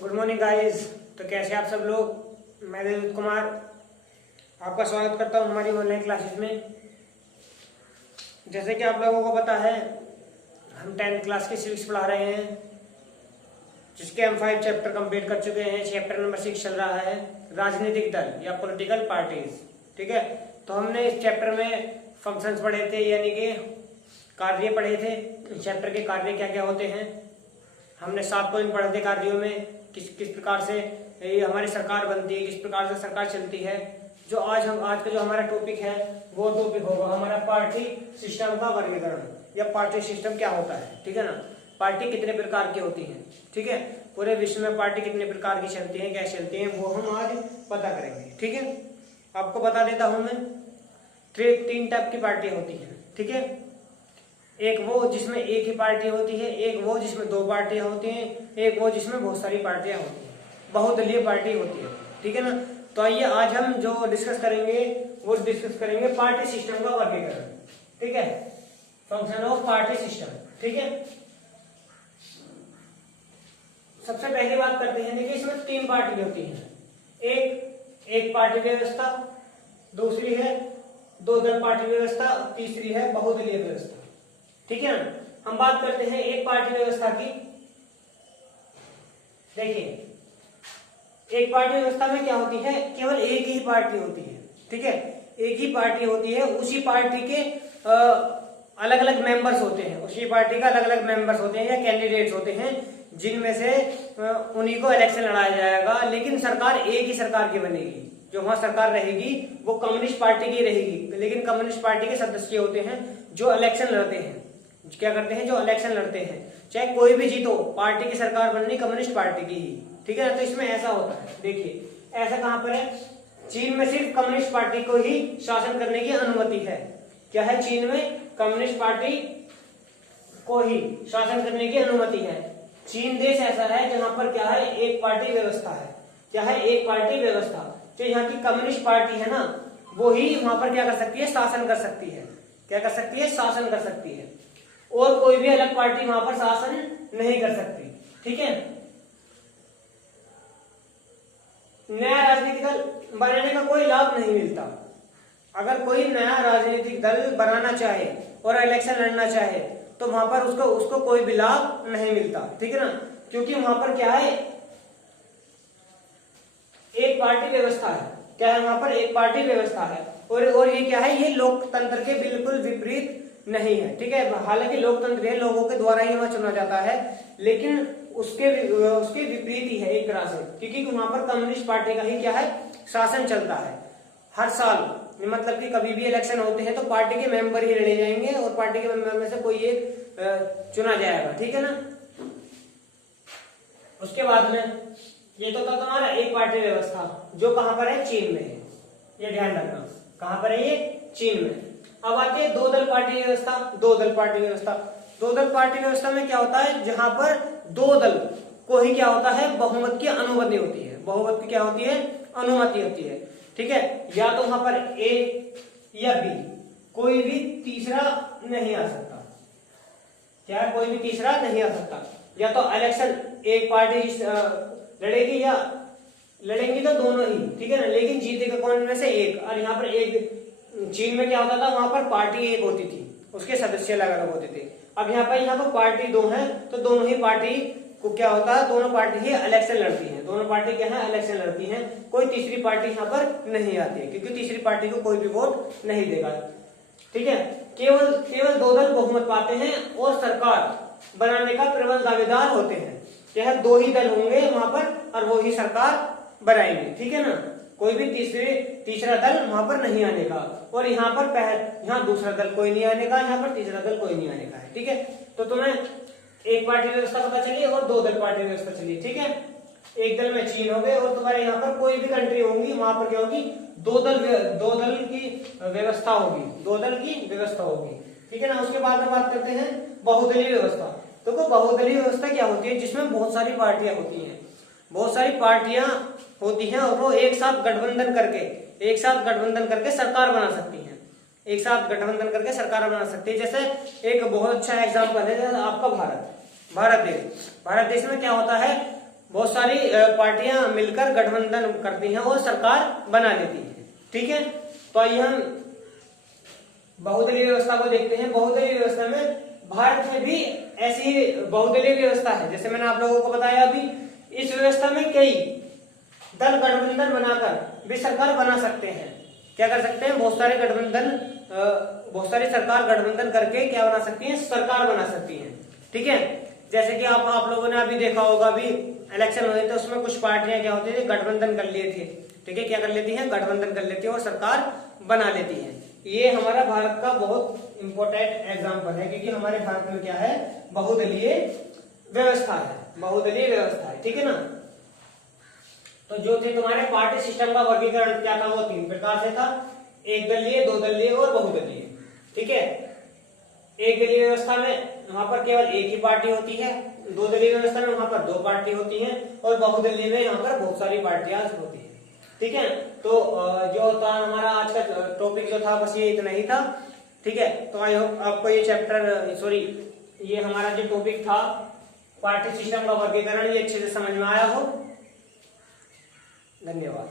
Good morning guys. तो कैसे आप सब लोग। मैं देवदत्त कुमार आपका स्वागत करता हूं हमारी ऑनलाइन क्लासेस में। जैसे कि आप लोगों को पता है, हम 10th क्लास की सिविक्स पढ़ा रहे हैं, जिसके हम 5 चैप्टर कंप्लीट कर चुके हैं। चैप्टर नंबर 6 चल रहा है, राजनीतिक दल या पॉलिटिकल पार्टीज। ठीक है, तो हमने इस चैप्टर में फंक्शंस पढ़े थे, यानी कि कार्य पढ़े थे। इस चैप्टर के कार्य क्या क्या होते हैं हमने 7 पॉइंट पढ़े थे। कार्यों में किस किस प्रकार से ये हमारी सरकार बनती है, किस प्रकार से सरकार चलती है। जो आज का जो हमारा टॉपिक है वो टॉपिक होगा हमारा पार्टी सिस्टम का वर्गीकरण, या पार्टी सिस्टम क्या होता है। ठीक है ना, पार्टी कितने प्रकार की होती है। ठीक है, पूरे विश्व में पार्टी कितने प्रकार की चलती है, कैसे चलती है, वो हम आज पता करेंगे। ठीक है, आपको बता देता हूं मैं, 3 टाइप की पार्टी होती है। ठीक है, एक वो जिसमें एक ही पार्टी होती है, एक वो जिसमें 2 पार्टियां होती हैं, एक वो जिसमें बहुत सारी पार्टियां होती हैं, बहुदलीय पार्टी होती है। ठीक है ना, तो आइए आज हम जो डिस्कस करेंगे वो डिस्कस करेंगे पार्टी सिस्टम का वर्गीकरण। ठीक है, फंक्शन ऑफ पार्टी सिस्टम। ठीक है, सबसे पहली बात करते हैं। देखिए, इसमें 3 पार्टी होती है। एक पार्टी व्यवस्था, दूसरी है 2 दल पार्टी व्यवस्था, तीसरी है बहुदलीय व्यवस्था। ठीक है ना, हम बात करते हैं एक पार्टी व्यवस्था की। देखिए, एक पार्टी व्यवस्था में क्या होती है, केवल एक ही पार्टी होती है। ठीक है, एक ही पार्टी होती है, उसी पार्टी के अलग अलग मेंबर्स होते हैं, उसी पार्टी का अलग अलग मेंबर्स होते हैं या कैंडिडेट्स होते हैं, जिनमें से उन्हीं को इलेक्शन लड़ाया जाएगा। लेकिन सरकार एक ही सरकार की बनेगी। जो वहां सरकार रहेगी वो कम्युनिस्ट पार्टी की रहेगी, लेकिन कम्युनिस्ट पार्टी के सदस्य होते हैं जो इलेक्शन लड़ते हैं। क्या करते हैं, जो इलेक्शन लड़ते हैं, चाहे कोई भी जीतो, पार्टी की सरकार बननी कम्युनिस्ट पार्टी की ही। ठीक है ना, तो इसमें ऐसा होता है। देखिए, ऐसा कहां पर है, चीन में सिर्फ कम्युनिस्ट पार्टी को ही शासन करने की अनुमति है। क्या है, चीन में कम्युनिस्ट पार्टी को ही शासन करने की अनुमति है। चीन देश ऐसा है जहां पर क्या है, एक पार्टी व्यवस्था है। क्या है, एक पार्टी व्यवस्था। जो यहाँ की कम्युनिस्ट पार्टी है ना, वो ही वहां पर क्या कर सकती है, शासन कर सकती है। क्या कर सकती है, शासन कर सकती है, और कोई भी अलग पार्टी वहां पर शासन नहीं कर सकती। ठीक है, नया राजनीतिक दल बनाने का कोई लाभ नहीं मिलता। अगर कोई नया राजनीतिक दल बनाना चाहे और इलेक्शन लड़ना चाहे तो वहां पर उसको कोई भी लाभ नहीं मिलता। ठीक है ना, क्योंकि वहां पर क्या है, एक पार्टी व्यवस्था है। क्या है, वहां पर एक पार्टी व्यवस्था है, और ये क्या है, ये लोकतंत्र के बिल्कुल विपरीत नहीं है। ठीक है, हालांकि लोकतंत्र है, लोगों के द्वारा ही वहां चुना जाता है, लेकिन उसके विपरीत ही है एक तरह से, क्योंकि वहां पर कम्युनिस्ट पार्टी का ही क्या है, शासन चलता है। हर साल मतलब कि कभी भी इलेक्शन होते हैं तो पार्टी के मेंबर ही लड़े जाएंगे, और पार्टी के मेंबर में से कोई एक चुना जाएगा। ठीक है ना, उसके बाद में ये तो था तुम्हारा एक पार्टी व्यवस्था, जो कहां पर है, चीन में है। ये ध्यान रखना, कहां पर है, ये चीन में। अब आती है 2 दल पार्टी व्यवस्था। 2 दल पार्टी व्यवस्था, 2 दल पार्टी व्यवस्था में क्या होता है, जहां पर 2 दल को ही क्या होता है, बहुमत की अनुमति होती है। बहुमत की क्या होती है, अनुमति होती है। ठीक है, या तो वहां पर ए या बी, कोई भी तीसरा नहीं आ सकता। क्या, कोई भी तीसरा नहीं आ सकता। या तो इलेक्शन एक पार्टी लड़ेगी, या लड़ेंगी तो दोनों ही। ठीक है ना, लेकिन जीतेगा कौन में से एक। और यहाँ पर एक, चीन में क्या होता था, वहां पर पार्टी एक होती थी, उसके सदस्य अलग अलग होते थे। अब यहाँ पर पार्टी 2 है, तो दोनों ही पार्टी को क्या होता है, दोनों पार्टी ही इलेक्शन लड़ती है। दोनों पार्टी क्या है, इलेक्शन लड़ती है। कोई तीसरी पार्टी यहाँ पर नहीं आती है, क्योंकि तीसरी पार्टी को कोई भी वोट नहीं देगा। ठीक है, केवल 2 दल बहुमत पाते हैं और सरकार बनाने का प्रबल दावेदार होते हैं। यह 2 ही दल होंगे वहां पर, और वो ही सरकार बनाएंगे। ठीक है ना, कोई भी तीसरा दल वहां पर नहीं आने का, और यहाँ पर यहाँ दूसरा दल कोई नहीं आने का, यहाँ पर तीसरा दल कोई नहीं आने का है। ठीक है, तो तुम्हें एक पार्टी व्यवस्था पता चली और 2 दल पार्टी व्यवस्था चली। ठीक है, एक दल में चीन हो गए, और तुम्हारे यहाँ पर कोई भी कंट्री होंगी, वहां पर क्या होगी, 2 दल की व्यवस्था होगी। 2 दल की व्यवस्था होगी। ठीक है ना, उसके बाद में बात करते हैं बहुदलीय व्यवस्था। तो बहुदलीय व्यवस्था क्या होती है, जिसमें बहुत सारी पार्टियां होती हैं। बहुत सारी पार्टियां होती हैं, और वो एक साथ गठबंधन करके सरकार बना सकती हैं। एक साथ गठबंधन करके सरकार बना सकती है। जैसे एक बहुत अच्छा एग्जांपल है, जैसे आपका भारत देश में क्या होता है, बहुत सारी पार्टियां मिलकर गठबंधन करती हैं और सरकार बना लेती है। ठीक है, तो आइए हम बहुदलीय व्यवस्था को देखते हैं। बहुदलीय व्यवस्था में भारत में भी ऐसी बहुदलीय व्यवस्था है। जैसे मैंने आप लोगों को बताया अभी, इस व्यवस्था में कई दल गठबंधन बनाकर भी सरकार बना सकते हैं। क्या कर सकते हैं? बहुत सारे सरकार गठबंधन करके क्या बना सकती है? सरकार बना सकती है। ठीक है, जैसे कि आप लोगों ने अभी देखा होगा, अभी इलेक्शन हुए थे, उसमें कुछ पार्टियां क्या होती थी? गठबंधन कर लिए थे। ठीक है, क्या कर लेती हैं? गठबंधन कर लेती है और सरकार बना लेती है। ये हमारा भारत का बहुत इंपॉर्टेंट एग्जाम्पल है, क्योंकि हमारे भारत में क्या है? बहुदलीय व्यवस्था है, बहुदलीय व्यवस्था है। ठीक है ना। तो जो थे तुम्हारे पार्टी सिस्टम का वर्गीकरण क्या था? वो 3 प्रकार से था, एक दलीय, 2 दलीय और बहुदलीय। ठीक है, एक दलीय व्यवस्था में वहां पर केवल एक ही पार्टी होती है, 2 दलीय व्यवस्था में वहां पर 2 पार्टी होती हैं, और बहुदलीय में यहाँ पर बहुत सारी पार्टियां होती है। ठीक है, तो जो था हमारा आज का टॉपिक जो था, बस ये इतना ही था। ठीक है, तो आई होप आपको ये ये हमारा जो टॉपिक था पार्टी सिस्टम का वर्गीकरण, ये अच्छे से समझ में आया हो। धन्यवाद।